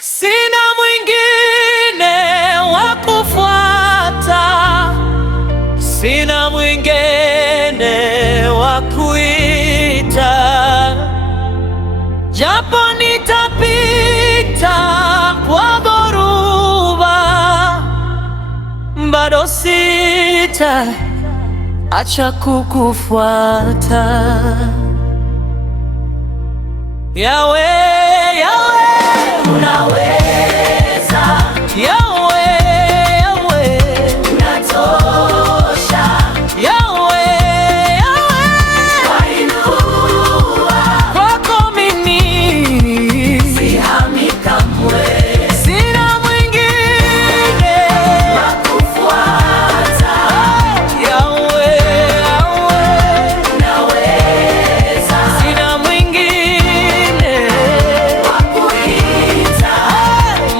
Sina mwingine wa kufuata, sina mwingine wa kuita, japo nitapita kwa dhoruba, bado sitaacha kukufuata. Yahweh, Yahweh, unaweza. Yahweh, Yahweh, unatosha. Yahweh, Yahweh, wainua. Kwako mimi sihami kamwe. Sina mwingine wa kufuata. Yahweh, Yahweh, unaweza. Sina mwingine wa kuita.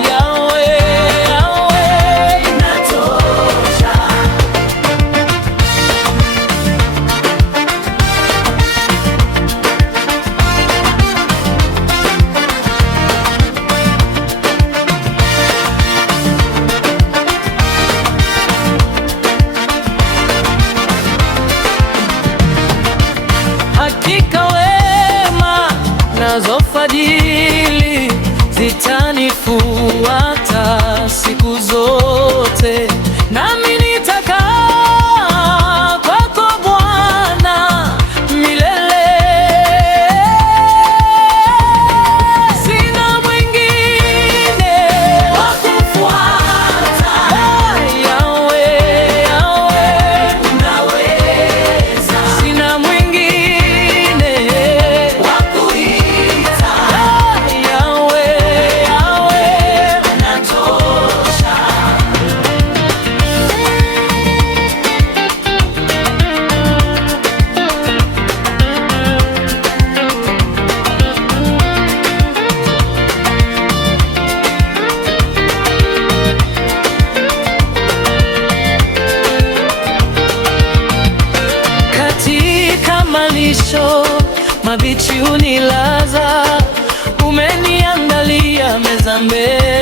Yahweh, Yahweh, unatosha. Hakika wema nazo fadhili zitanifuata siku zote, nami nitakaa kwako Bwana milele. Sina mwingine wa kufuata. Yahweh, Yahweh, unaweza. Sina mwingine wa kuita. Yahweh, Yahweh, unatosha. Katika malisho mabichi unilaza, umeniandalia meza mbele